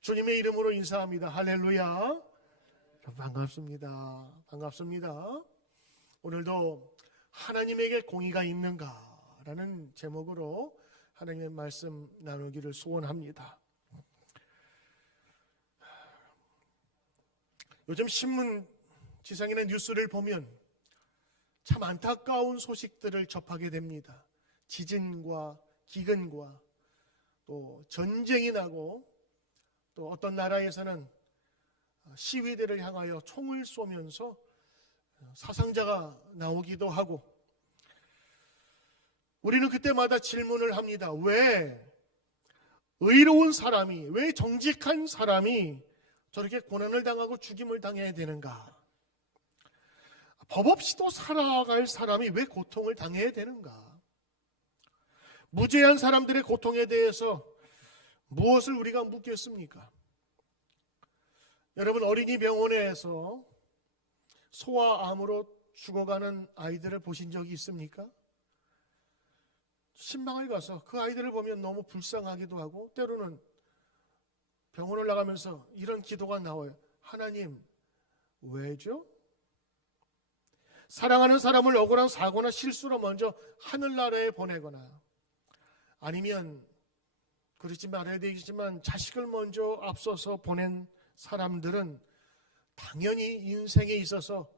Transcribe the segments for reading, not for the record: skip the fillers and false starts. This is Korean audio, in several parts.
주님의 이름으로 인사합니다. 할렐루야. 반갑습니다. 반갑습니다. 오늘도 하나님에게 공의가 있는가라는 제목으로 하나님의 말씀 나누기를 소원합니다. 요즘 신문 지상이나 뉴스를 보면 참 안타까운 소식들을 접하게 됩니다. 지진과 기근과 또 전쟁이 나고 또 어떤 나라에서는 시위대를 향하여 총을 쏘면서 사상자가 나오기도 하고, 우리는 그때마다 질문을 합니다. 왜 의로운 사람이, 왜 정직한 사람이 저렇게 고난을 당하고 죽임을 당해야 되는가? 법 없이도 살아갈 사람이 왜 고통을 당해야 되는가? 무죄한 사람들의 고통에 대해서 무엇을 우리가 묻겠습니까? 여러분, 어린이 병원에서 소아암으로 죽어가는 아이들을 보신 적이 있습니까? 신방을 가서 그 아이들을 보면 너무 불쌍하기도 하고, 때로는 병원을 나가면서 이런 기도가 나와요. 하나님, 왜죠? 사랑하는 사람을 억울한 사고나 실수로 먼저 하늘나라에 보내거나, 아니면 그러지 말아야 되겠지만 자식을 먼저 앞서서 보낸 사람들은 당연히 인생에 있어서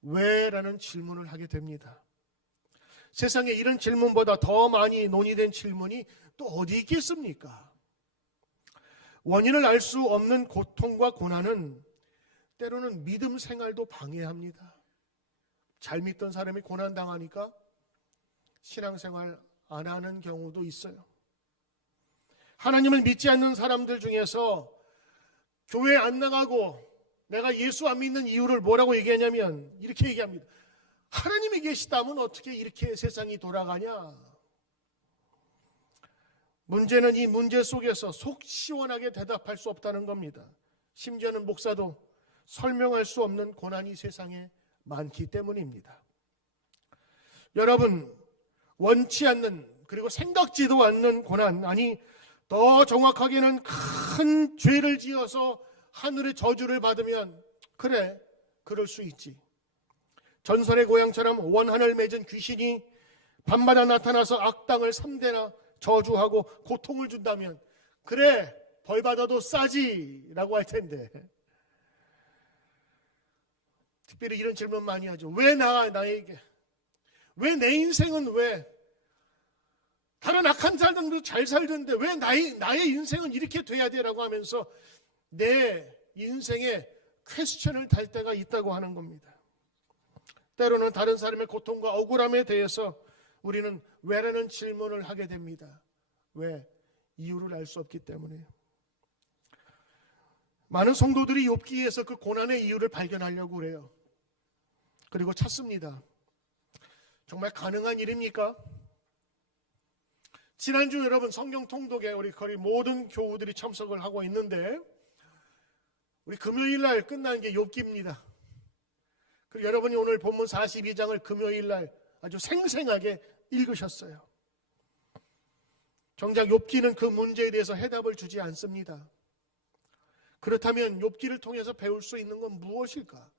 왜? 라는 질문을 하게 됩니다. 세상에 이런 질문보다 더 많이 논의된 질문이 또 어디 있겠습니까? 원인을 알 수 없는 고통과 고난은 때로는 믿음 생활도 방해합니다. 잘 믿던 사람이 고난당하니까 신앙생활 안 하는 경우도 있어요. 하나님을 믿지 않는 사람들 중에서 교회 안 나가고 내가 예수 안 믿는 이유를 뭐라고 얘기하냐면 이렇게 얘기합니다. 하나님이 계시다면 어떻게 이렇게 세상이 돌아가냐? 문제는 이 문제 속에서 속 시원하게 대답할 수 없다는 겁니다. 심지어는 목사도 설명할 수 없는 고난이 세상에 많기 때문입니다. 여러분, 원치 않는, 그리고 생각지도 않는 고난, 아니 더 정확하게는 큰 죄를 지어서 하늘의 저주를 받으면 그래, 그럴 수 있지. 전설의 고향처럼 원한을 맺은 귀신이 밤마다 나타나서 악당을 3대나 저주하고 고통을 준다면 그래, 벌받아도 싸지 라고 할 텐데, 특별히 이런 질문 많이 하죠. 왜 나에게? 왜 내 인생은 왜? 다른 악한 사람들도 잘 살던데 왜 나의 인생은 이렇게 돼야 되라고 하면서 내 인생에 퀘스천을 달 때가 있다고 하는 겁니다. 때로는 다른 사람의 고통과 억울함에 대해서 우리는 왜라는 질문을 하게 됩니다. 왜? 이유를 알 수 없기 때문에. 많은 성도들이 욥기에서 그 고난의 이유를 발견하려고 그래요. 그리고 찾습니다. 정말 가능한 일입니까? 지난주 여러분 성경 통독에 우리 거의 모든 교우들이 참석을 하고 있는데, 우리 금요일 날 끝난 게 욥기입니다. 그리고 여러분이 오늘 본문 42장을 금요일 날 아주 생생하게 읽으셨어요. 정작 욥기는 그 문제에 대해서 해답을 주지 않습니다. 그렇다면 욥기를 통해서 배울 수 있는 건 무엇일까?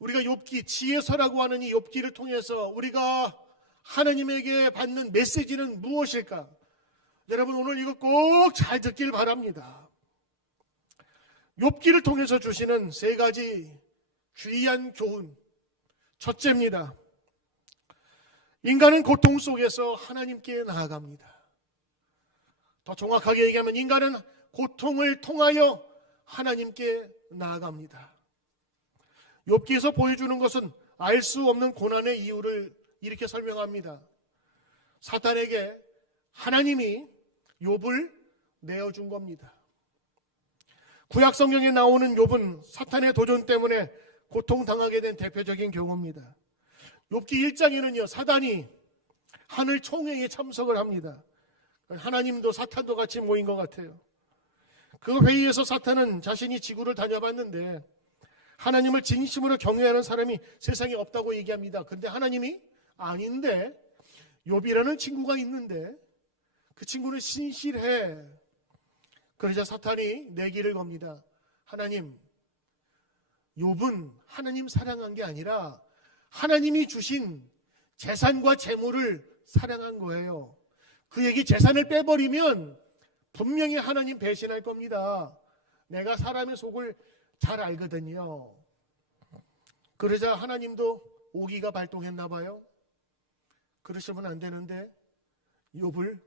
우리가 욥기, 지혜서라고 하는 이 욥기를 통해서 우리가 하나님에게 받는 메시지는 무엇일까? 여러분, 오늘 이거 꼭 잘 듣길 바랍니다. 욥기를 통해서 주시는 세 가지 귀한 교훈. 첫째입니다. 인간은 고통 속에서 하나님께 나아갑니다. 더 정확하게 얘기하면 인간은 고통을 통하여 하나님께 나아갑니다. 욥기에서 보여주는 것은 알 수 없는 고난의 이유를 이렇게 설명합니다. 사탄에게 하나님이 욥을 내어준 겁니다. 구약 성경에 나오는 욥은 사탄의 도전 때문에 고통당하게 된 대표적인 경우입니다. 욥기 1장에는요, 사단이 하늘 총회에 참석을 합니다. 하나님도 사탄도 같이 모인 것 같아요. 그 회의에서 사탄은 자신이 지구를 다녀봤는데 하나님을 진심으로 경외하는 사람이 세상에 없다고 얘기합니다. 그런데 하나님이 아닌데, 욥이라는 친구가 있는데 그 친구는 신실해, 그러자 사탄이 내기를 겁니다. 하나님, 욥은 하나님 사랑한 게 아니라 하나님이 주신 재산과 재물을 사랑한 거예요. 그에게 재산을 빼버리면 분명히 하나님 배신할 겁니다. 내가 사람의 속을 잘 알거든요. 그러자 하나님도 오기가 발동했나 봐요. 그러시면 안 되는데 욥을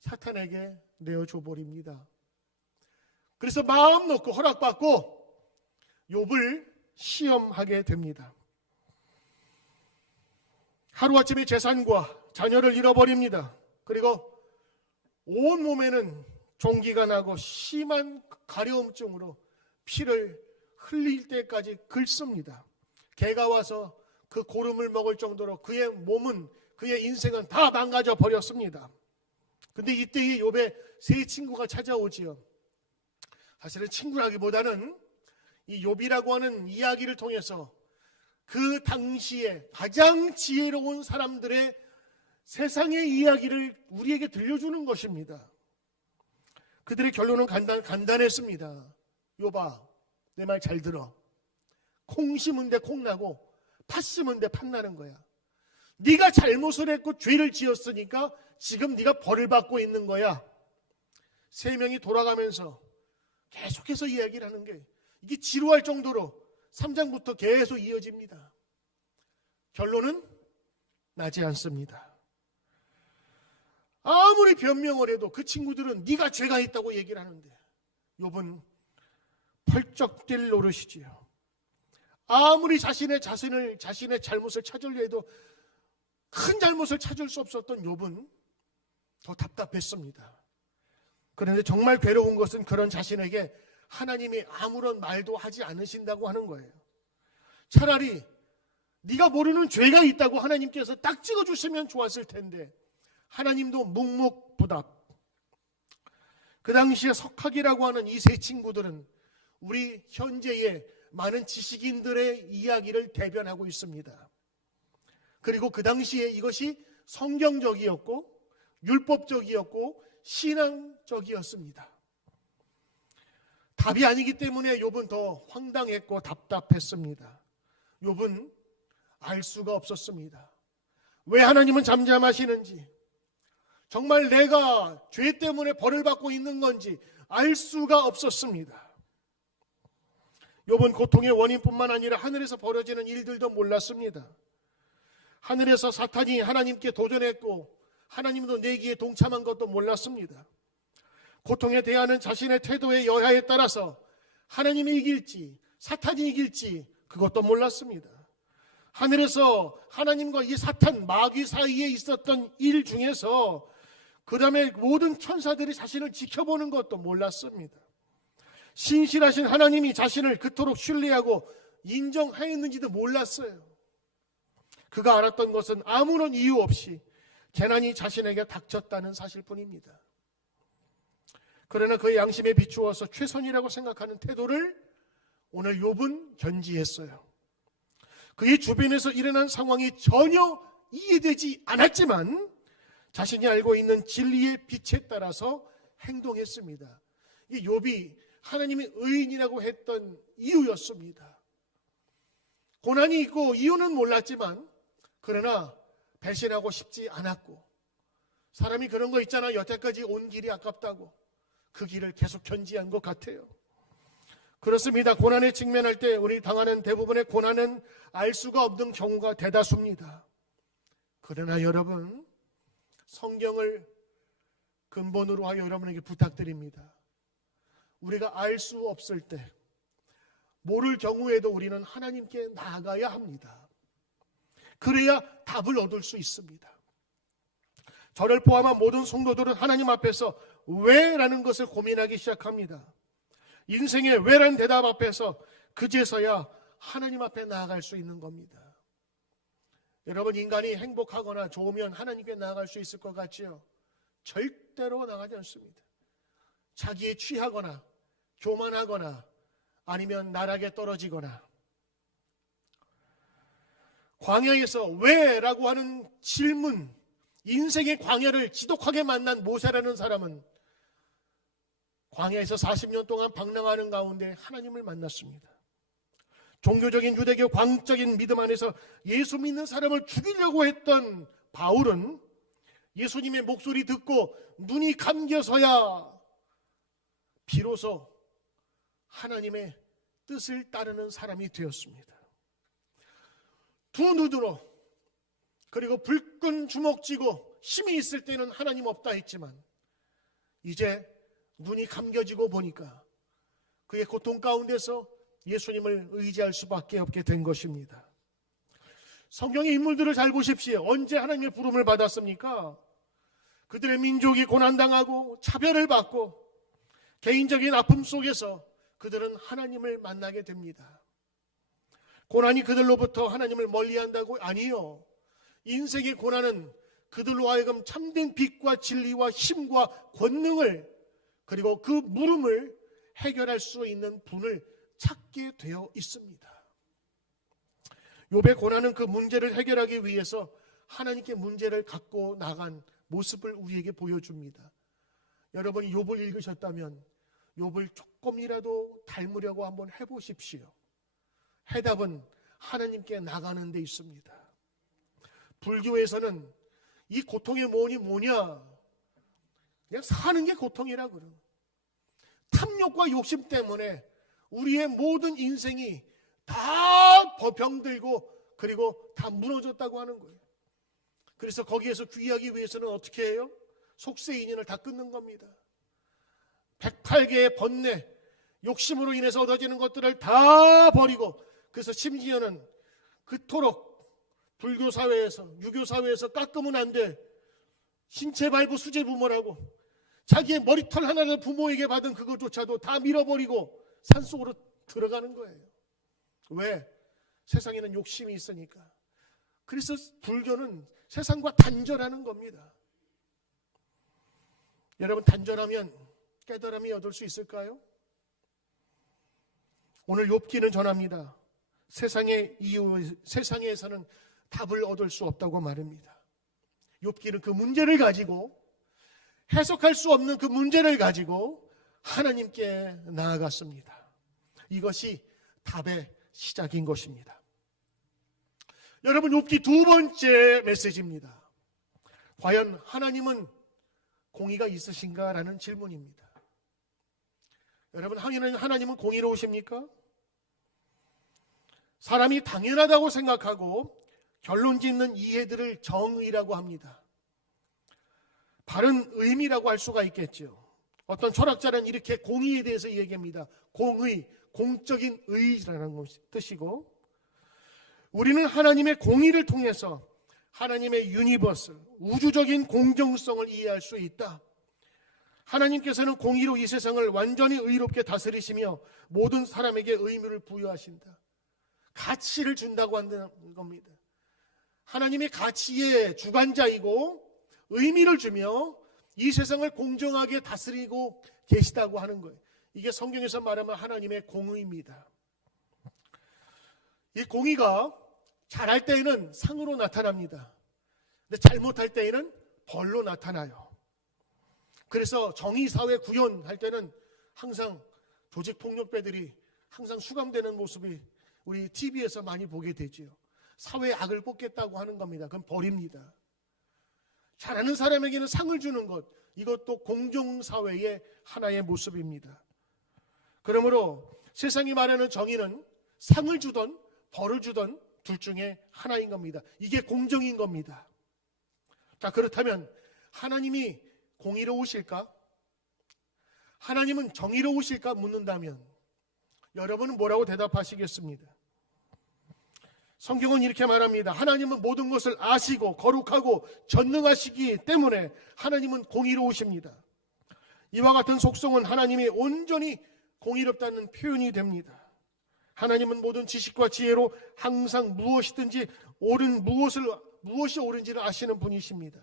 사탄에게 내어줘 버립니다. 그래서 마음 놓고 허락받고 욥을 시험하게 됩니다. 하루아침에 재산과 자녀를 잃어버립니다. 그리고 온몸에는 종기가 나고 심한 가려움증으로 피를 흘릴 때까지 긁습니다. 개가 와서 그 고름을 먹을 정도로 그의 몸은, 그의 인생은 다 망가져 버렸습니다. 근데 이때에 욥의 세 친구가 찾아오지요. 사실은 친구라기보다는 이 욥이라고 하는 이야기를 통해서 그 당시에 가장 지혜로운 사람들의 세상의 이야기를 우리에게 들려주는 것입니다. 그들의 결론은 간단했습니다. 욥아, 내 말 잘 들어. 콩 심은 데 콩 나고 팥 심은 데 팥 나는 거야. 네가 잘못을 했고 죄를 지었으니까 지금 네가 벌을 받고 있는 거야. 세 명이 돌아가면서 계속해서 이야기를 하는 게 이게 지루할 정도로 3장부터 계속 이어집니다. 결론은 나지 않습니다. 아무리 변명을 해도 그 친구들은 네가 죄가 있다고 얘기를 하는데 욥은 펄쩍 뛸 노릇이지요. 아무리 자신의 잘못을 찾으려 해도 큰 잘못을 찾을 수 없었던 욥은 더 답답했습니다. 그런데 정말 괴로운 것은 그런 자신에게 하나님이 아무런 말도 하지 않으신다고 하는 거예요. 차라리 네가 모르는 죄가 있다고 하나님께서 딱 찍어주시면 좋았을 텐데 하나님도 묵묵부답. 그 당시에 석학이라고 하는 이 세 친구들은 우리 현재의 많은 지식인들의 이야기를 대변하고 있습니다. 그리고 그 당시에 이것이 성경적이었고 율법적이었고 신앙적이었습니다. 답이 아니기 때문에 욥은 더 황당했고 답답했습니다. 욥은 알 수가 없었습니다. 왜 하나님은 잠잠하시는지, 정말 내가 죄 때문에 벌을 받고 있는 건지 알 수가 없었습니다. 욥은 고통의 원인뿐만 아니라 하늘에서 벌어지는 일들도 몰랐습니다. 하늘에서 사탄이 하나님께 도전했고 하나님도 내기에 동참한 것도 몰랐습니다. 고통에 대하는 자신의 태도의 여하에 따라서 하나님이 이길지 사탄이 이길지 그것도 몰랐습니다. 하늘에서 하나님과 이 사탄 마귀 사이에 있었던 일 중에서 그 다음에 모든 천사들이 자신을 지켜보는 것도 몰랐습니다. 신실하신 하나님이 자신을 그토록 신뢰하고 인정하였는지도 몰랐어요. 그가 알았던 것은 아무런 이유 없이 재난이 자신에게 닥쳤다는 사실뿐입니다. 그러나 그의 양심에 비추어서 최선이라고 생각하는 태도를 오늘 욥은 견지했어요. 그의 주변에서 일어난 상황이 전혀 이해되지 않았지만 자신이 알고 있는 진리의 빛에 따라서 행동했습니다. 이 욥이 하나님이 의인이라고 했던 이유였습니다. 고난이 있고 이유는 몰랐지만 그러나 배신하고 싶지 않았고, 사람이 그런 거 있잖아. 여태까지 온 길이 아깝다고 그 길을 계속 견지한 것 같아요. 그렇습니다. 고난에 직면할 때 우리 당하는 대부분의 고난은 알 수가 없는 경우가 대다수입니다. 그러나 여러분, 성경을 근본으로 하여 여러분에게 부탁드립니다. 우리가 알 수 없을 때, 모를 경우에도 우리는 하나님께 나아가야 합니다. 그래야 답을 얻을 수 있습니다. 저를 포함한 모든 성도들은 하나님 앞에서 왜? 라는 것을 고민하기 시작합니다. 인생의 왜라는 대답 앞에서 그제서야 하나님 앞에 나아갈 수 있는 겁니다. 여러분, 인간이 행복하거나 좋으면 하나님께 나아갈 수 있을 것 같지요? 절대로 나가지 않습니다. 자기에 취하거나 교만하거나 아니면 나락에 떨어지거나, 광야에서 왜? 라고 하는 질문, 인생의 광야를 지독하게 만난 모세라는 사람은 광야에서 40년 동안 방랑하는 가운데 하나님을 만났습니다. 종교적인 유대교 광적인 믿음 안에서 예수 믿는 사람을 죽이려고 했던 바울은 예수님의 목소리 듣고 눈이 감겨서야 비로소 하나님의 뜻을 따르는 사람이 되었습니다. 두 눈으로, 그리고 불끈 주먹 쥐고 힘이 있을 때는 하나님 없다 했지만 이제 눈이 감겨지고 보니까 그의 고통 가운데서 예수님을 의지할 수밖에 없게 된 것입니다. 성경의 인물들을 잘 보십시오. 언제 하나님의 부름을 받았습니까? 그들의 민족이 고난당하고 차별을 받고 개인적인 아픔 속에서 그들은 하나님을 만나게 됩니다. 고난이 그들로부터 하나님을 멀리한다고? 아니요. 인생의 고난은 그들로 하여금 참된 빛과 진리와 힘과 권능을, 그리고 그 물음을 해결할 수 있는 분을 찾게 되어 있습니다. 욥의 고난은 그 문제를 해결하기 위해서 하나님께 문제를 갖고 나간 모습을 우리에게 보여줍니다. 여러분이 욥을 읽으셨다면 욥을 조금이라도 닮으려고 한번 해보십시오. 해답은 하나님께 나가는 데 있습니다. 불교에서는 이 고통의 원인이 뭐냐? 그냥 사는 게 고통이라 그래요. 탐욕과 욕심 때문에 우리의 모든 인생이 다 병들고 그리고 다 무너졌다고 하는 거예요. 그래서 거기에서 귀하기 위해서는 어떻게 해요? 속세 인연을 다 끊는 겁니다. 108개의 번뇌, 욕심으로 인해서 얻어지는 것들을 다 버리고, 그래서 심지어는 그토록 불교 사회에서, 유교 사회에서 깎으면 안 돼, 신체 발부 수제 부모라고 자기의 머리털 하나를 부모에게 받은 그것조차도 다 밀어버리고 산속으로 들어가는 거예요. 왜? 세상에는 욕심이 있으니까. 그래서 불교는 세상과 단절하는 겁니다. 여러분, 단절하면 깨달음이 얻을 수 있을까요? 오늘 욥기는 전합니다. 세상에서는 답을 얻을 수 없다고 말합니다. 욥기는 그 문제를 가지고, 해석할 수 없는 그 문제를 가지고 하나님께 나아갔습니다. 이것이 답의 시작인 것입니다. 여러분, 욥기 두 번째 메시지입니다. 과연 하나님은 공의가 있으신가라는 질문입니다. 여러분, 하나님은 공의로우십니까? 사람이 당연하다고 생각하고 결론 짓는 이해들을 정의라고 합니다. 바른 의미라고 할 수가 있겠죠. 어떤 철학자는 이렇게 공의에 대해서 얘기합니다. 공의, 공적인 의라는 뜻이고, 우리는 하나님의 공의를 통해서 하나님의 유니버스, 우주적인 공정성을 이해할 수 있다. 하나님께서는 공의로 이 세상을 완전히 의롭게 다스리시며 모든 사람에게 의무를 부여하신다. 가치를 준다고 하는 겁니다. 하나님의 가치의 주관자이고 의미를 주며 이 세상을 공정하게 다스리고 계시다고 하는 거예요. 이게 성경에서 말하면 하나님의 공의입니다. 이 공의가 잘할 때에는 상으로 나타납니다. 근데 잘못할 때에는 벌로 나타나요. 그래서 정의사회 구현할 때는 항상 조직폭력배들이 항상 수감되는 모습이 우리 TV에서 많이 보게 되지요. 사회의 악을 뽑겠다고 하는 겁니다. 그건 벌입니다. 잘하는 사람에게는 상을 주는 것, 이것도 공정사회의 하나의 모습입니다. 그러므로 세상이 말하는 정의는 상을 주던 벌을 주던 둘 중에 하나인 겁니다. 이게 공정인 겁니다. 자, 그렇다면 하나님이 공의로우실까? 하나님은 정의로우실까? 묻는다면 여러분은 뭐라고 대답하시겠습니까? 성경은 이렇게 말합니다. 하나님은 모든 것을 아시고 거룩하고 전능하시기 때문에 하나님은 공의로우십니다. 이와 같은 속성은 하나님이 온전히 공의롭다는 표현이 됩니다. 하나님은 모든 지식과 지혜로 항상 무엇이 옳은지를 아시는 분이십니다.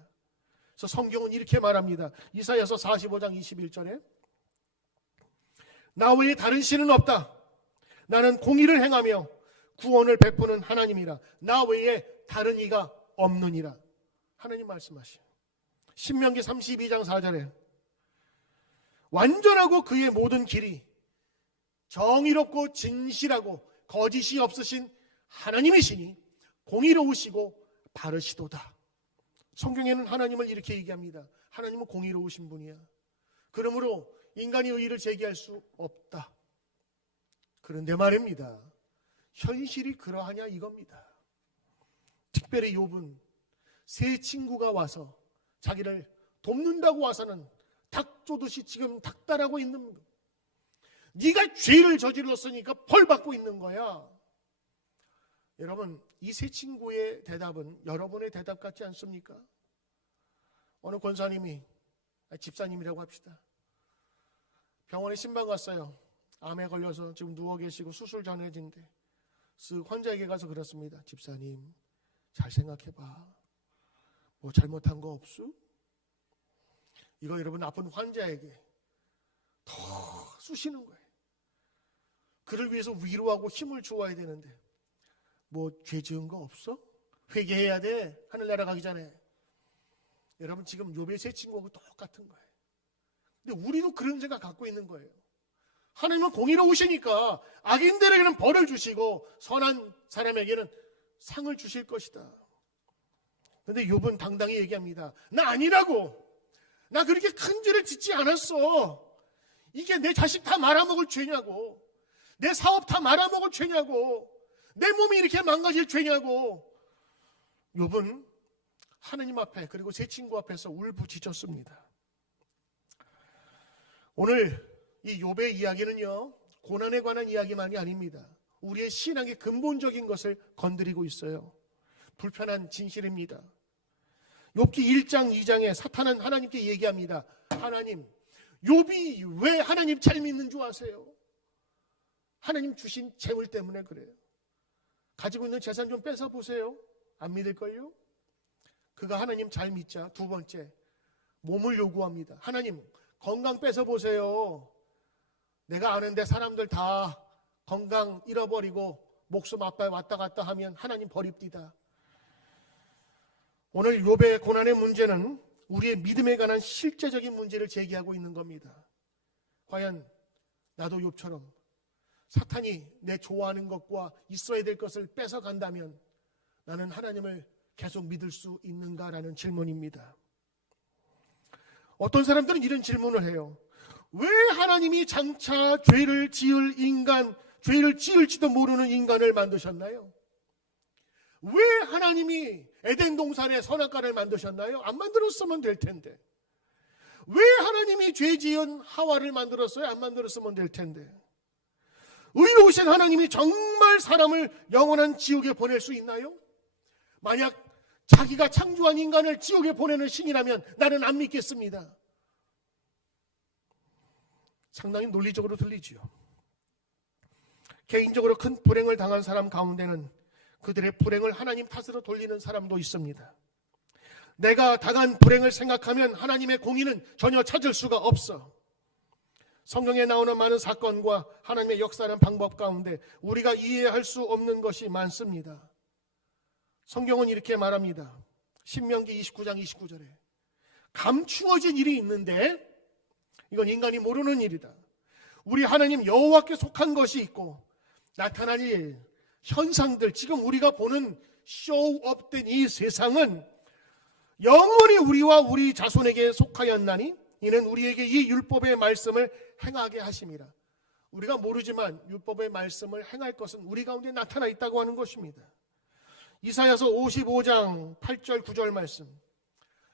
그래서 성경은 이렇게 말합니다. 이사야서 45장 21절에 나 외에 다른 신은 없다. 나는 공의를 행하며 구원을 베푸는 하나님이라. 나 외에 다른 이가 없느니라. 하나님 말씀하시오. 신명기 32장 4절에 완전하고 그의 모든 길이 정의롭고 진실하고 거짓이 없으신 하나님이시니 공의로우시고 바르시도다. 성경에는 하나님을 이렇게 얘기합니다. 하나님은 공의로우신 분이야. 그러므로 인간이 의의를 제기할 수 없다. 그런데 말입니다. 현실이 그러하냐 이겁니다. 특별히 욥은 세 친구가 와서 자기를 돕는다고 와서는 닭 쪼듯이 지금 닥달하고 있는 거. 네가 죄를 저질렀으니까 벌 받고 있는 거야. 여러분, 이 세 친구의 대답은 여러분의 대답 같지 않습니까? 어느 권사님이, 집사님이라고 합시다, 병원에 신방 갔어요. 암에 걸려서 지금 누워 계시고 수술 전해진대. 쓱 환자에게 가서 그렇습니다. 집사님, 잘 생각해봐. 뭐 잘못한 거 없수? 이거 여러분 아픈 환자에게 더 쑤시는 거예요. 그를 위해서 위로하고 힘을 주어야 되는데 뭐 죄 지은 거 없어? 회개해야 돼. 하늘나라 가기 전에. 여러분 지금 욥의 세 친구하고 똑같은 거예요. 근데 우리도 그런 생각 갖고 있는 거예요. 하나님은 공의로우시니까 악인들에게는 벌을 주시고 선한 사람에게는 상을 주실 것이다. 그런데 욥은 당당히 얘기합니다. 나 아니라고. 나 그렇게 큰 죄를 짓지 않았어. 이게 내 자식 다 말아먹을 죄냐고. 내 사업 다 말아먹을 죄냐고. 내 몸이 이렇게 망가질 죄냐고. 욥은 하나님 앞에 그리고 세 친구 앞에서 울부짖었습니다. 오늘 이 욥의 이야기는요, 고난에 관한 이야기만이 아닙니다. 우리의 신앙의 근본적인 것을 건드리고 있어요. 불편한 진실입니다. 욥기 1장 2장에 사탄은 하나님께 얘기합니다. 하나님, 욥이 왜 하나님 잘 믿는 줄 아세요? 하나님 주신 재물 때문에 그래요. 가지고 있는 재산 좀 뺏어 보세요. 안 믿을걸요? 그가 하나님 잘 믿자. 두 번째, 몸을 요구합니다. 하나님, 건강 뺏어 보세요. 내가 아는데 사람들 다 건강 잃어버리고 목숨 앞에 왔다 갔다 하면 하나님 버립디다. 오늘 욥의 고난의 문제는 우리의 믿음에 관한 실제적인 문제를 제기하고 있는 겁니다. 과연 나도 욥처럼 사탄이 내 좋아하는 것과 있어야 될 것을 뺏어간다면 나는 하나님을 계속 믿을 수 있는가라는 질문입니다. 어떤 사람들은 이런 질문을 해요. 왜 하나님이 장차 죄를 지을 인간, 죄를 지을지도 모르는 인간을 만드셨나요? 왜 하나님이 에덴 동산에 선악과를 만드셨나요? 안 만들었으면 될 텐데. 왜 하나님이 죄 지은 하와를 만들었어요? 안 만들었으면 될 텐데. 의로우신 하나님이 정말 사람을 영원한 지옥에 보낼 수 있나요? 만약 자기가 창조한 인간을 지옥에 보내는 신이라면 나는 안 믿겠습니다. 상당히 논리적으로 들리지요. 개인적으로 큰 불행을 당한 사람 가운데는 그들의 불행을 하나님 탓으로 돌리는 사람도 있습니다. 내가 당한 불행을 생각하면 하나님의 공의는 전혀 찾을 수가 없어. 성경에 나오는 많은 사건과 하나님의 역사하는 방법 가운데 우리가 이해할 수 없는 것이 많습니다. 성경은 이렇게 말합니다. 신명기 29장 29절에 감추어진 일이 있는데 이건 인간이 모르는 일이다. 우리 하나님 여호와께 속한 것이 있고 나타날 일, 현상들, 지금 우리가 보는 쇼업된 이 세상은 영원히 우리와 우리 자손에게 속하였나니 이는 우리에게 이 율법의 말씀을 행하게 하심이라. 우리가 모르지만 율법의 말씀을 행할 것은 우리 가운데 나타나 있다고 하는 것입니다. 이사야서 55장 8절 9절 말씀,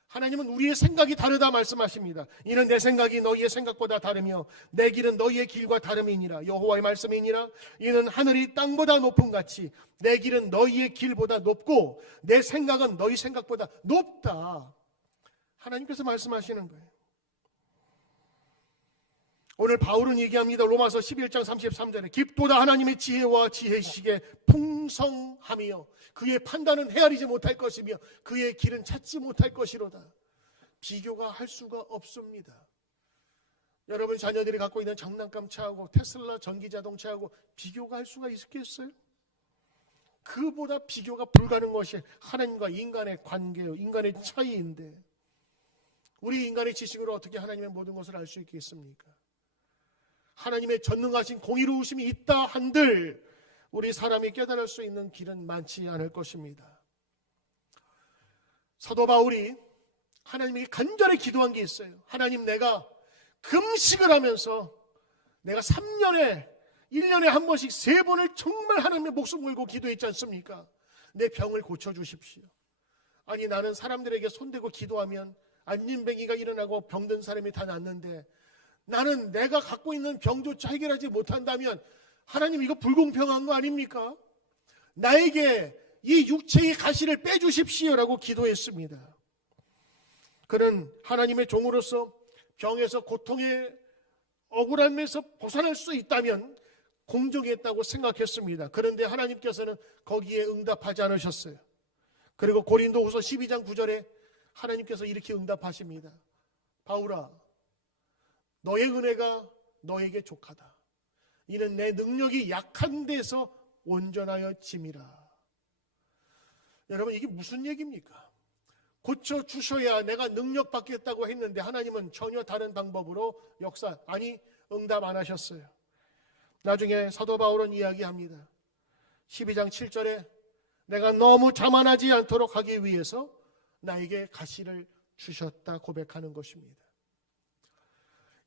하나님은 우리의 생각이 다르다 말씀하십니다. 이는 내 생각이 너희의 생각보다 다르며 내 길은 너희의 길과 다름이니라. 여호와의 말씀이니라. 이는 하늘이 땅보다 높음 같이 내 길은 너희의 길보다 높고 내 생각은 너희 생각보다 높다. 하나님께서 말씀하시는 거예요. 오늘 바울은 얘기합니다. 로마서 11장 33절에 깊도다 하나님의 지혜와 지혜식에 풍성함이요 그의 판단은 헤아리지 못할 것이며 그의 길은 찾지 못할 것이로다. 비교가 할 수가 없습니다. 여러분 자녀들이 갖고 있는 장난감 차하고 테슬라 전기자동차하고 비교가 할 수가 있겠어요? 그보다 비교가 불가능한 것이 하나님과 인간의 관계요, 인간의 차이인데 우리 인간의 지식으로 어떻게 하나님의 모든 것을 알 수 있겠습니까? 하나님의 전능하신 공의로우심이 있다 한들 우리 사람이 깨달을 수 있는 길은 많지 않을 것입니다. 사도 바울이 하나님에게 간절히 기도한 게 있어요. 하나님, 내가 금식을 하면서 내가 3년에 1년에 한 번씩 3번을 정말 하나님의 목숨 걸고 기도했지 않습니까? 내 병을 고쳐주십시오. 아니, 나는 사람들에게 손대고 기도하면 안진뱅이가 일어나고 병든 사람이 다 낫는데 나는 내가 갖고 있는 병조차 해결하지 못한다면 하나님, 이거 불공평한 거 아닙니까? 나에게 이 육체의 가시를 빼주십시오라고 기도했습니다. 그는 하나님의 종으로서 병에서 고통의 억울함에서 벗어날 수 있다면 공정했다고 생각했습니다. 그런데 하나님께서는 거기에 응답하지 않으셨어요. 그리고 고린도후서 12장 9절에 하나님께서 이렇게 응답하십니다. 바울아, 너의 은혜가 너에게 족하다. 이는 내 능력이 약한 데서 온전하여 짐이라. 여러분, 이게 무슨 얘기입니까? 고쳐주셔야 내가 능력 받겠다고 했는데 하나님은 전혀 다른 방법으로 응답 안 하셨어요. 나중에 사도 바울은 이야기합니다. 12장 7절에 내가 너무 자만하지 않도록 하기 위해서 나에게 가시를 주셨다 고백하는 것입니다.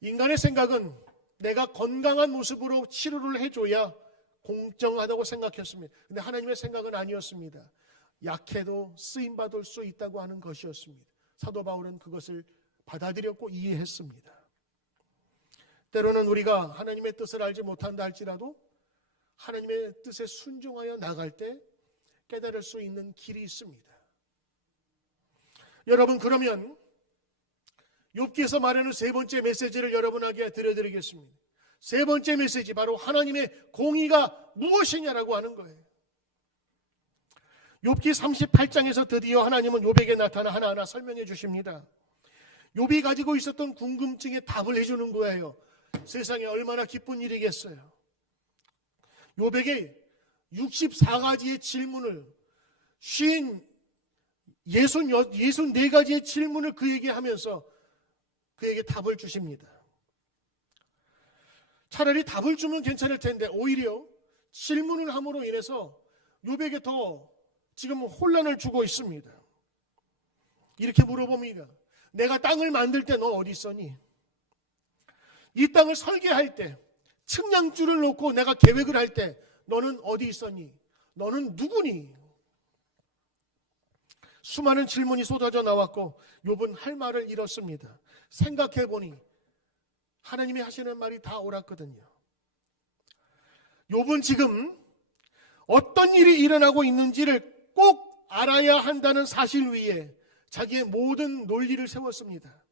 인간의 생각은 내가 건강한 모습으로 치료를 해줘야 공정하다고 생각했습니다. 그런데 하나님의 생각은 아니었습니다. 약해도 쓰임받을 수 있다고 하는 것이었습니다. 사도 바울은 그것을 받아들였고 이해했습니다. 때로는 우리가 하나님의 뜻을 알지 못한다 할지라도 하나님의 뜻에 순종하여 나갈 때 깨달을 수 있는 길이 있습니다. 여러분, 그러면 욥기에서 말하는 세 번째 메시지를 여러분에게 들려드리겠습니다. 세 번째 메시지, 바로 하나님의 공의가 무엇이냐라고 하는 거예요. 욥기 38장에서 드디어 하나님은 욥에게 나타나 하나하나 설명해 주십니다. 욥이 가지고 있었던 궁금증에 답을 해주는 거예요. 세상에 얼마나 기쁜 일이겠어요. 욥에게 64가지의 질문을 64가지의 질문을 그에게 하면서 그에게 답을 주십니다. 차라리 답을 주면 괜찮을 텐데 오히려 질문을 함으로 인해서 욥에게 더 지금 혼란을 주고 있습니다. 이렇게 물어봅니다. 내가 땅을 만들 때 너 어디 있었니? 이 땅을 설계할 때, 측량줄을 놓고 내가 계획을 할 때 너는 어디 있었니? 너는 누구니? 수많은 질문이 쏟아져 나왔고 욥은 할 말을 잃었습니다. 생각해보니 하나님이 하시는 말이 다 옳았거든요. 욥은 지금 어떤 일이 일어나고 있는지를 꼭 알아야 한다는 사실 위에 자기의 모든 논리를 세웠습니다.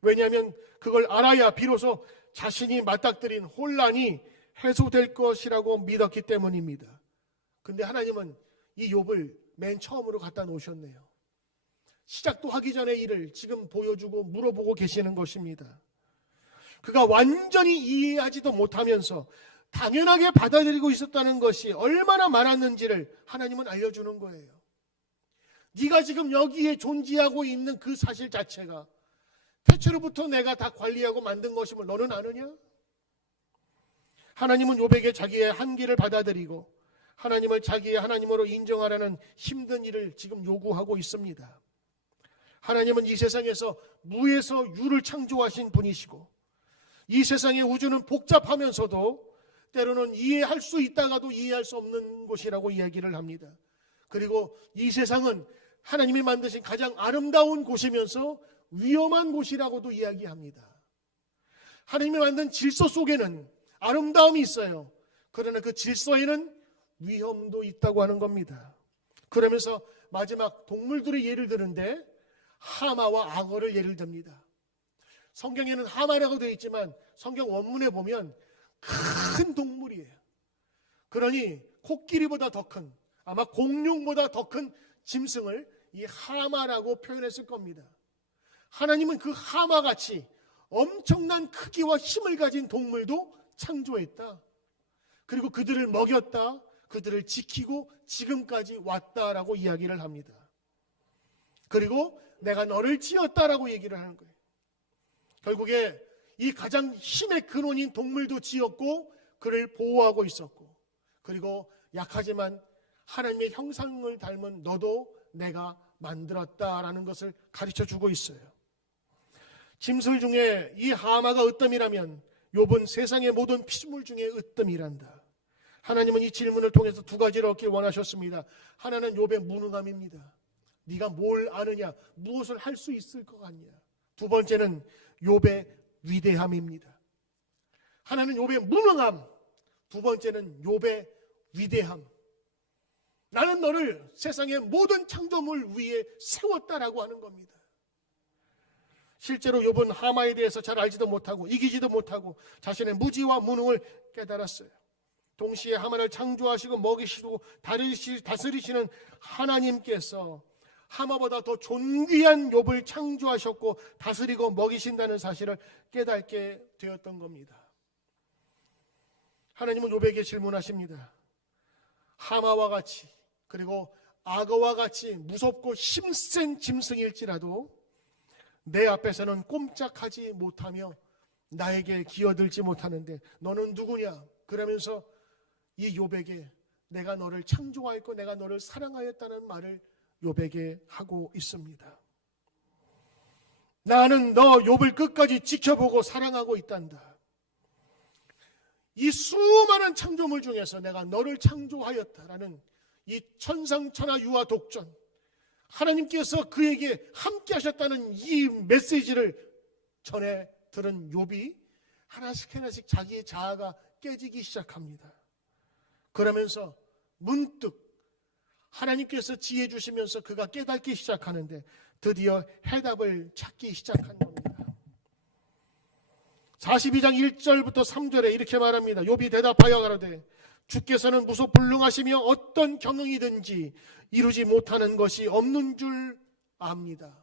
왜냐하면 그걸 알아야 비로소 자신이 맞닥뜨린 혼란이 해소될 것이라고 믿었기 때문입니다. 근데 하나님은 이 욥을 맨 처음으로 갖다 놓으셨네요. 시작도 하기 전의 일을 지금 보여주고 물어보고 계시는 것입니다. 그가 완전히 이해하지도 못하면서 당연하게 받아들이고 있었다는 것이 얼마나 많았는지를 하나님은 알려주는 거예요. 네가 지금 여기에 존재하고 있는 그 사실 자체가 태초로부터 내가 다 관리하고 만든 것임을 너는 아느냐? 하나님은 욥에게 자기의 한계를 받아들이고 하나님을 자기의 하나님으로 인정하라는 힘든 일을 지금 요구하고 있습니다. 하나님은 이 세상에서 무에서 유를 창조하신 분이시고 이 세상의 우주는 복잡하면서도 때로는 이해할 수 있다가도 이해할 수 없는 곳이라고 이야기를 합니다. 그리고 이 세상은 하나님이 만드신 가장 아름다운 곳이면서 위험한 곳이라고도 이야기합니다. 하나님이 만든 질서 속에는 아름다움이 있어요. 그러나 그 질서에는 위험도 있다고 하는 겁니다. 그러면서 마지막 동물들의 예를 드는데 하마와 악어를 예를 듭니다. 성경에는 하마라고 되어 있지만 성경 원문에 보면 큰 동물이에요. 그러니 코끼리보다 더 큰, 아마 공룡보다 더 큰 짐승을 이 하마라고 표현했을 겁니다. 하나님은 그 하마같이 엄청난 크기와 힘을 가진 동물도 창조했다. 그리고 그들을 먹였다. 그들을 지키고 지금까지 왔다라고 이야기를 합니다. 그리고 내가 너를 지었다라고 얘기를 하는 거예요. 결국에 이 가장 힘의 근원인 동물도 지었고 그를 보호하고 있었고, 그리고 약하지만 하나님의 형상을 닮은 너도 내가 만들었다라는 것을 가르쳐주고 있어요. 짐승 중에 이 하마가 으뜸이라면 욥은 세상의 모든 피조물 중에 으뜸이란다. 하나님은 이 질문을 통해서 두 가지를 얻길 원하셨습니다. 하나는 욥의 무능함입니다. 네가 뭘 아느냐, 무엇을 할 수 있을 것 같냐. 두 번째는 욥의 위대함입니다. 하나는 욥의 무능함, 두 번째는 욥의 위대함. 나는 너를 세상의 모든 창조물 위에 세웠다라고 하는 겁니다. 실제로 욥은 하마에 대해서 잘 알지도 못하고 이기지도 못하고 자신의 무지와 무능을 깨달았어요. 동시에 하마를 창조하시고 먹이시고 다스리시는 하나님께서 하마보다 더 존귀한 욥을 창조하셨고 다스리고 먹이신다는 사실을 깨닫게 되었던 겁니다. 하나님은 욥에게 질문하십니다. 하마와 같이, 그리고 악어와 같이 무섭고 힘센 짐승일지라도 내 앞에서는 꼼짝하지 못하며 나에게 기어들지 못하는데 너는 누구냐? 그러면서 이 욥에게 내가 너를 창조하였고 내가 너를 사랑하였다는 말을 욥에게 하고 있습니다. 나는 너 욥을 끝까지 지켜보고 사랑하고 있단다. 이 수많은 창조물 중에서 내가 너를 창조하였다라는 이 천상천하 유아 독전, 하나님께서 그에게 함께 하셨다는 이 메시지를 전해 들은 욥이 하나씩 하나씩 자기의 자아가 깨지기 시작합니다. 그러면서 문득 하나님께서 지혜 주시면서 그가 깨닫기 시작하는데 드디어 해답을 찾기 시작한 겁니다. 42장 1절부터 3절에 이렇게 말합니다. 욥이 대답하여 가로되 주께서는 무소불능하시며 어떤 경영이든지 이루지 못하는 것이 없는 줄 압니다.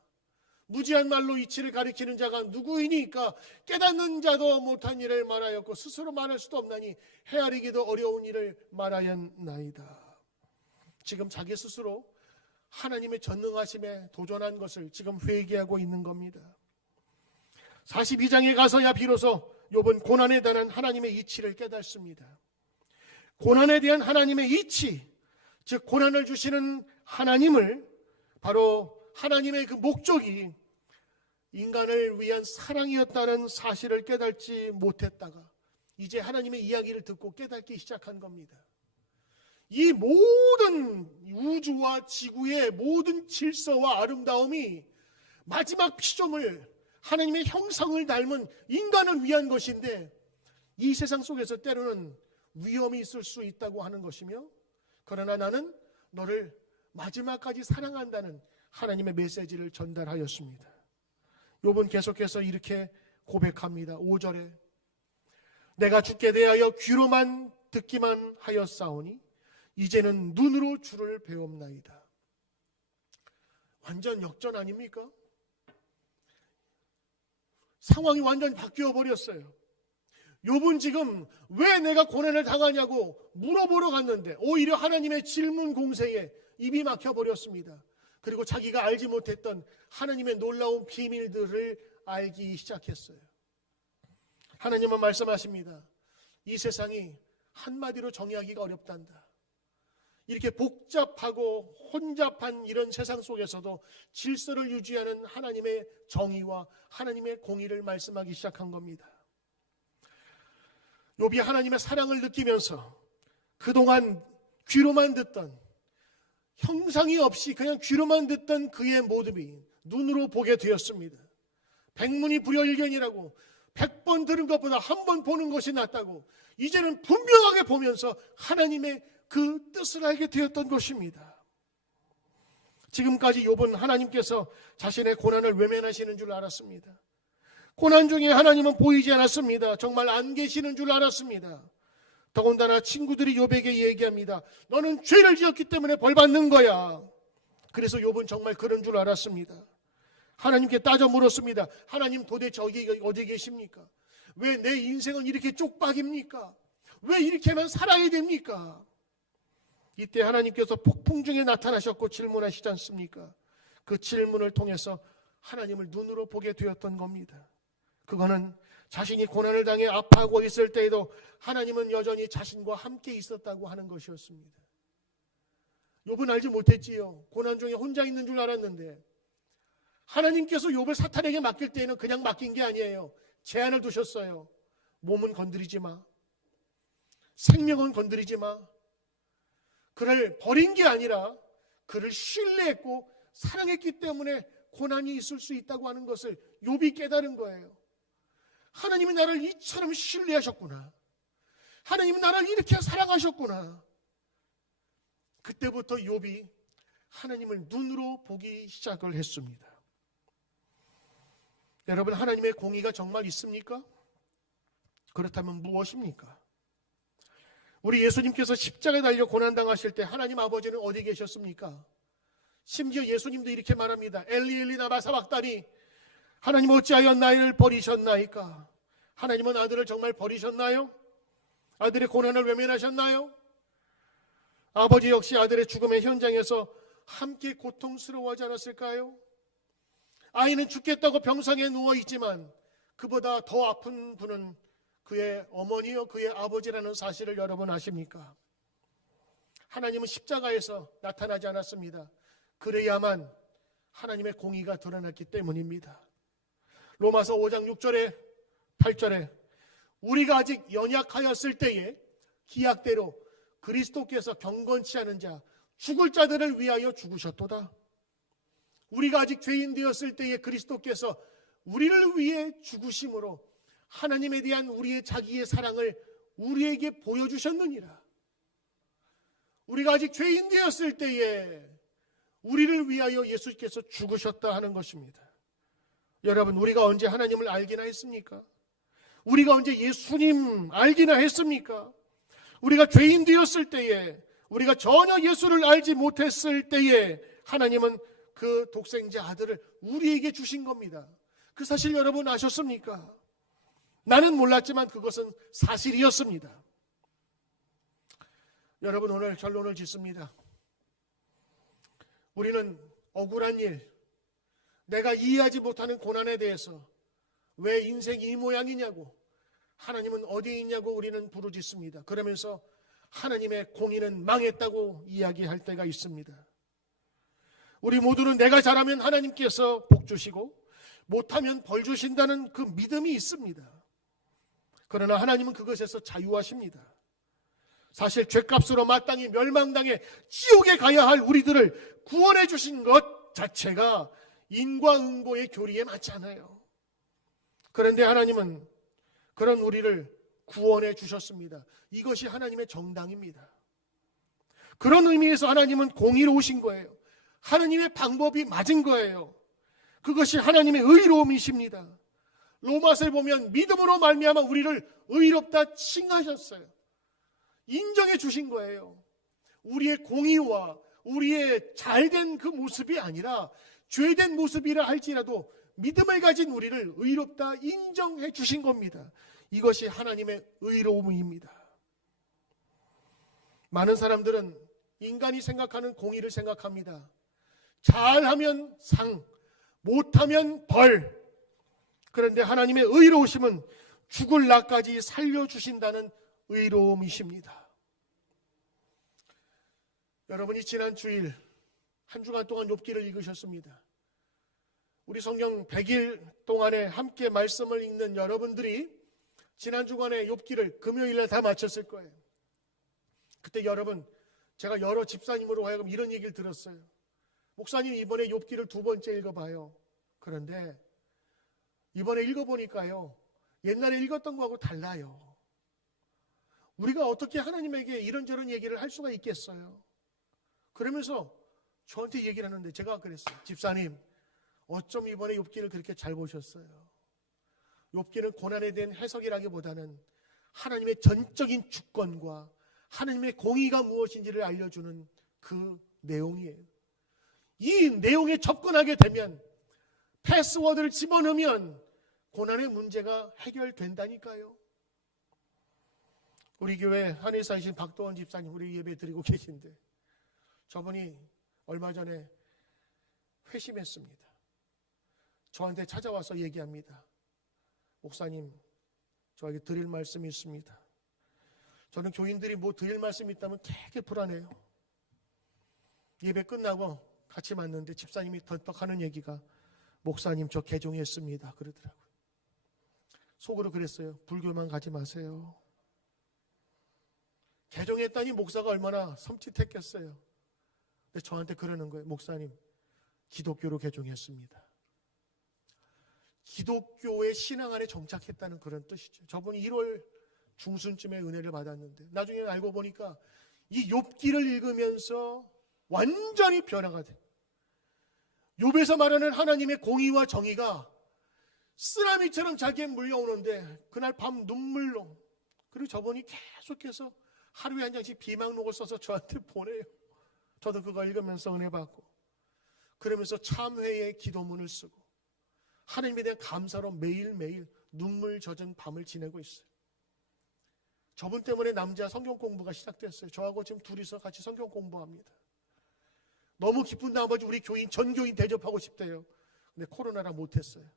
무지한 말로 이치를 가리키는 자가 누구이니까 깨닫는 자도 못한 일을 말하였고 스스로 말할 수도 없나니 헤아리기도 어려운 일을 말하였나이다. 지금 자기 스스로 하나님의 전능하심에 도전한 것을 지금 회개하고 있는 겁니다. 42장에 가서야 비로소 욥은 고난에 대한 하나님의 이치를 깨닫습니다. 고난에 대한 하나님의 이치, 즉 고난을 주시는 하나님을, 바로 하나님의 그 목적이 인간을 위한 사랑이었다는 사실을 깨닫지 못했다가 이제 하나님의 이야기를 듣고 깨닫기 시작한 겁니다. 이 모든 우주와 지구의 모든 질서와 아름다움이 마지막 피조물 하나님의 형상을 닮은 인간을 위한 것인데 이 세상 속에서 때로는 위험이 있을 수 있다고 하는 것이며, 그러나 나는 너를 마지막까지 사랑한다는 하나님의 메시지를 전달하였습니다. 욥은 계속해서 이렇게 고백합니다. 5절에 내가 주께 대하여 귀로만 듣기만 하였사오니 이제는 눈으로 주를 배웁나이다. 완전 역전 아닙니까? 상황이 완전 바뀌어 버렸어요. 욥은 지금 왜 내가 고난을 당하냐고 물어보러 갔는데 오히려 하나님의 질문 공세에 입이 막혀 버렸습니다. 그리고 자기가 알지 못했던 하나님의 놀라운 비밀들을 알기 시작했어요. 하나님은 말씀하십니다. 이 세상이 한마디로 정의하기가 어렵단다. 이렇게 복잡하고 혼잡한 이런 세상 속에서도 질서를 유지하는 하나님의 정의와 하나님의 공의를 말씀하기 시작한 겁니다. 욥이 하나님의 사랑을 느끼면서 그동안 귀로만 듣던, 형상이 없이 그냥 귀로만 듣던 그의 모습이 눈으로 보게 되었습니다. 백문이 불여일견이라고 100번 들은 것보다 한 번 보는 것이 낫다고 이제는 분명하게 보면서 하나님의 그 뜻을 알게 되었던 것입니다. 지금까지 욥은 하나님께서 자신의 고난을 외면하시는 줄 알았습니다. 고난 중에 하나님은 보이지 않았습니다. 정말 안 계시는 줄 알았습니다. 더군다나 친구들이 욥에게 얘기합니다. 너는 죄를 지었기 때문에 벌 받는 거야. 그래서 욥은 정말 그런 줄 알았습니다. 하나님께 따져 물었습니다. 하나님 도대체 어디 계십니까? 왜 내 인생은 이렇게 쪽박입니까? 왜 이렇게만 살아야 됩니까? 이때 하나님께서 폭풍 중에 나타나셨고 질문하시지 않습니까? 그 질문을 통해서 하나님을 눈으로 보게 되었던 겁니다. 그거는 자신이 고난을 당해 아파하고 있을 때에도 하나님은 여전히 자신과 함께 있었다고 하는 것이었습니다. 욥은 알지 못했지요. 고난 중에 혼자 있는 줄 알았는데 하나님께서 욥을 사탄에게 맡길 때에는 그냥 맡긴 게 아니에요. 제한을 두셨어요. 몸은 건드리지 마. 생명은 건드리지 마. 그를 버린 게 아니라 그를 신뢰했고 사랑했기 때문에 고난이 있을 수 있다고 하는 것을 욥이 깨달은 거예요. 하나님이 나를 이처럼 신뢰하셨구나. 하나님이 나를 이렇게 사랑하셨구나. 그때부터 욥이 하나님을 눈으로 보기 시작을 했습니다. 여러분, 하나님의 공의가 정말 있습니까? 그렇다면 무엇입니까? 우리 예수님께서 십자가에 달려 고난당하실 때 하나님 아버지는 어디 계셨습니까? 심지어 예수님도 이렇게 말합니다. 엘리 엘리 라마 사박다니, 하나님 어찌하여 나를 버리셨나이까? 하나님은 아들을 정말 버리셨나요? 아들의 고난을 외면하셨나요? 아버지 역시 아들의 죽음의 현장에서 함께 고통스러워하지 않았을까요? 아이는 죽겠다고 병상에 누워있지만 그보다 더 아픈 분은 그의 어머니요 그의 아버지라는 사실을 여러분 아십니까? 하나님은 십자가에서 나타나지 않았습니다. 그래야만 하나님의 공의가 드러났기 때문입니다. 로마서 5장 6절에 8절에 우리가 아직 연약하였을 때에 기약대로 그리스도께서 경건치 않은 자 죽을 자들을 위하여 죽으셨도다. 우리가 아직 죄인 되었을 때에 그리스도께서 우리를 위해 죽으심으로 하나님에 대한 우리의 자기의 사랑을 우리에게 보여주셨느니라. 우리가 아직 죄인 되었을 때에 우리를 위하여 예수께서 죽으셨다 하는 것입니다. 여러분, 우리가 언제 하나님을 알기나 했습니까? 우리가 언제 예수님 알기나 했습니까? 우리가 죄인 되었을 때에, 우리가 전혀 예수를 알지 못했을 때에 하나님은 그 독생자 아들을 우리에게 주신 겁니다. 그 사실 여러분 아셨습니까? 나는 몰랐지만 그것은 사실이었습니다. 여러분, 오늘 결론을 짓습니다. 우리는 억울한 일, 내가 이해하지 못하는 고난에 대해서 왜 인생이 이 모양이냐고, 하나님은 어디에 있냐고 우리는 부르짖습니다. 그러면서 하나님의 공의는 망했다고 이야기할 때가 있습니다. 우리 모두는 내가 잘하면 하나님께서 복 주시고 못하면 벌 주신다는 그 믿음이 있습니다. 그러나 하나님은 그것에서 자유하십니다. 사실 죗값으로 마땅히 멸망당해 지옥에 가야 할 우리들을 구원해 주신 것 자체가 인과 응보의 교리에 맞지 않아요. 그런데 하나님은 그런 우리를 구원해 주셨습니다. 이것이 하나님의 정당입니다. 그런 의미에서 하나님은 공의로우신 거예요. 하나님의 방법이 맞은 거예요. 그것이 하나님의 의로움이십니다. 로마서에 보면 믿음으로 말미암아 우리를 의롭다 칭하셨어요. 인정해 주신 거예요. 우리의 공의와 우리의 잘된 그 모습이 아니라 죄된 모습이라 할지라도 믿음을 가진 우리를 의롭다 인정해 주신 겁니다. 이것이 하나님의 의로움입니다. 많은 사람들은 인간이 생각하는 공의를 생각합니다. 잘하면 상, 못하면 벌. 그런데 하나님의 의로우심은 죽을 나까지 살려주신다는 의로움이십니다. 여러분이 지난 주일 한 주간 동안 욥기를 읽으셨습니다. 우리 성경 100일 동안에 함께 말씀을 읽는 여러분들이 지난 주간에 욥기를 금요일날 다 마쳤을 거예요. 그때 여러분, 제가 여러 집사님으로 하여금 이런 얘기를 들었어요. 목사님, 이번에 욥기를 2번째 읽어봐요. 그런데 이번에 읽어보니까요, 옛날에 읽었던 거하고 달라요. 우리가 어떻게 하나님에게 이런저런 얘기를 할 수가 있겠어요? 그러면서 저한테 얘기를 하는데 제가 그랬어요. 집사님, 어쩜 이번에 욥기를 그렇게 잘 보셨어요? 욥기는 고난에 대한 해석이라기보다는 하나님의 전적인 주권과 하나님의 공의가 무엇인지를 알려주는 그 내용이에요. 이 내용에 접근하게 되면, 패스워드를 집어넣으면 고난의 문제가 해결된다니까요. 우리 교회 한의사이신 박도원 집사님, 우리 예배 드리고 계신데 저분이 얼마 전에 회심했습니다. 저한테 찾아와서 얘기합니다. 목사님, 저에게 드릴 말씀이 있습니다. 저는 교인들이 뭐 드릴 말씀이 있다면 되게 불안해요. 예배 끝나고 같이 만났는데 집사님이 덜떡하는 얘기가 목사님 저 개종했습니다 그러더라고요. 속으로 그랬어요. 불교만 가지 마세요. 개종했다니 목사가 얼마나 섬찟했겠어요. 근데 저한테 그러는 거예요. 목사님 기독교로 개종했습니다. 기독교의 신앙 안에 정착했다는 그런 뜻이죠. 저분이 1월 중순쯤에 은혜를 받았는데 나중에 알고 보니까 이 욥기를 읽으면서 완전히 변화가 돼. 욥에서 말하는 하나님의 공의와 정의가 쓰나미처럼 자기에 물려오는데 그날 밤 눈물로, 그리고 저분이 계속해서 하루에 한 장씩 비망록을 써서 저한테 보내요. 저도 그거 읽으면서 은혜 받고, 그러면서 참회의 기도문을 쓰고 하나님에 대한 감사로 매일매일 눈물 젖은 밤을 지내고 있어요. 저분 때문에 남자 성경 공부가 시작됐어요. 저하고 지금 둘이서 같이 성경 공부합니다. 너무 기쁜 나머지 우리 교인 전교인 대접하고 싶대요. 근데 코로나라 못했어요.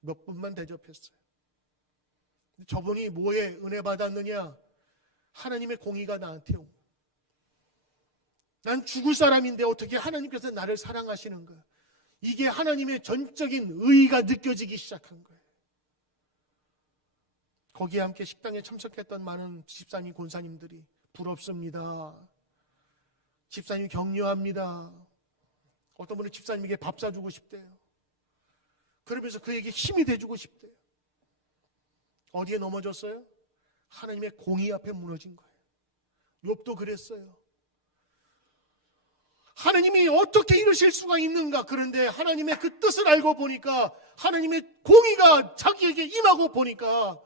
몇 분만 대접했어요. 저분이 뭐에 은혜 받았느냐? 하나님의 공의가 나한테 온 거예요. 난 죽을 사람인데 어떻게 하나님께서 나를 사랑하시는가? 이게 하나님의 전적인 의의가 느껴지기 시작한 거예요. 거기에 함께 식당에 참석했던 많은 집사님, 권사님들이 부럽습니다. 집사님 격려합니다. 어떤 분은 집사님에게 밥 사주고 싶대요. 그러면서 그에게 힘이 돼주고 싶대요. 어디에 넘어졌어요? 하나님의 공의 앞에 무너진 거예요. 욥도 그랬어요. 하나님이 어떻게 이러실 수가 있는가? 그런데 하나님의 그 뜻을 알고 보니까, 하나님의 공의가 자기에게 임하고 보니까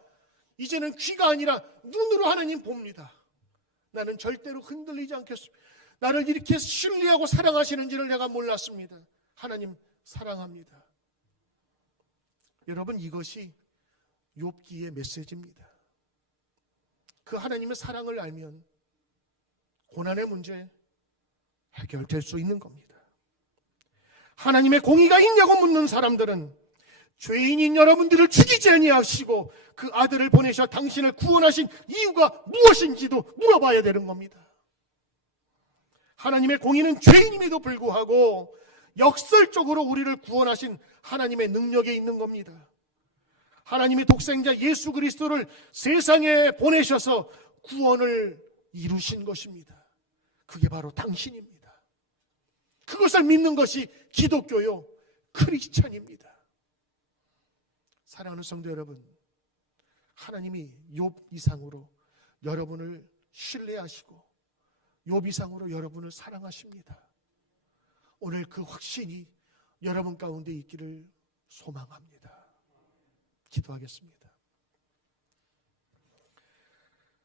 이제는 귀가 아니라 눈으로 하나님 봅니다. 나는 절대로 흔들리지 않겠습니다. 나를 이렇게 신뢰하고 사랑하시는지를 내가 몰랐습니다. 하나님 사랑합니다. 여러분, 이것이 욥기의 메시지입니다. 그 하나님의 사랑을 알면 고난의 문제 해결될 수 있는 겁니다. 하나님의 공의가 있냐고 묻는 사람들은 죄인인 여러분들을 죽이지 아니하시고 그 아들을 보내셔 당신을 구원하신 이유가 무엇인지도 물어봐야 되는 겁니다. 하나님의 공의는 죄인임에도 불구하고 역설적으로 우리를 구원하신 하나님의 능력에 있는 겁니다. 하나님의 독생자 예수 그리스도를 세상에 보내셔서 구원을 이루신 것입니다. 그게 바로 당신입니다. 그것을 믿는 것이 기독교요, 크리스찬입니다. 사랑하는 성도 여러분, 하나님이 욥 이상으로 여러분을 신뢰하시고 욥 이상으로 여러분을 사랑하십니다. 오늘 그 확신이 여러분 가운데 있기를 소망합니다. 기도하겠습니다.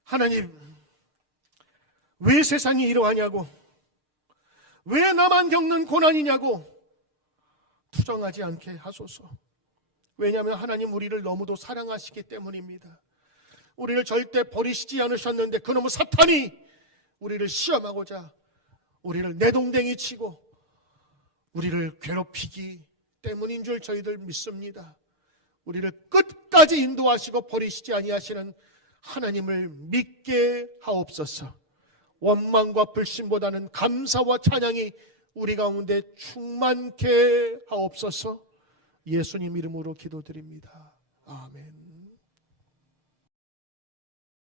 하나님, 왜 세상이 이러하냐고, 왜 나만 겪는 고난이냐고 투정하지 않게 하소서. 왜냐하면 하나님 우리를 너무도 사랑하시기 때문입니다. 우리를 절대 버리시지 않으셨는데 그놈의 사탄이 우리를 시험하고자 우리를 내동댕이 치고 우리를 괴롭히기 때문인 줄 저희들 믿습니다. 우리를 끝까지 인도하시고 버리시지 아니하시는 하나님을 믿게 하옵소서. 원망과 불신보다는 감사와 찬양이 우리 가운데 충만케 하옵소서. 예수님 이름으로 기도드립니다. 아멘.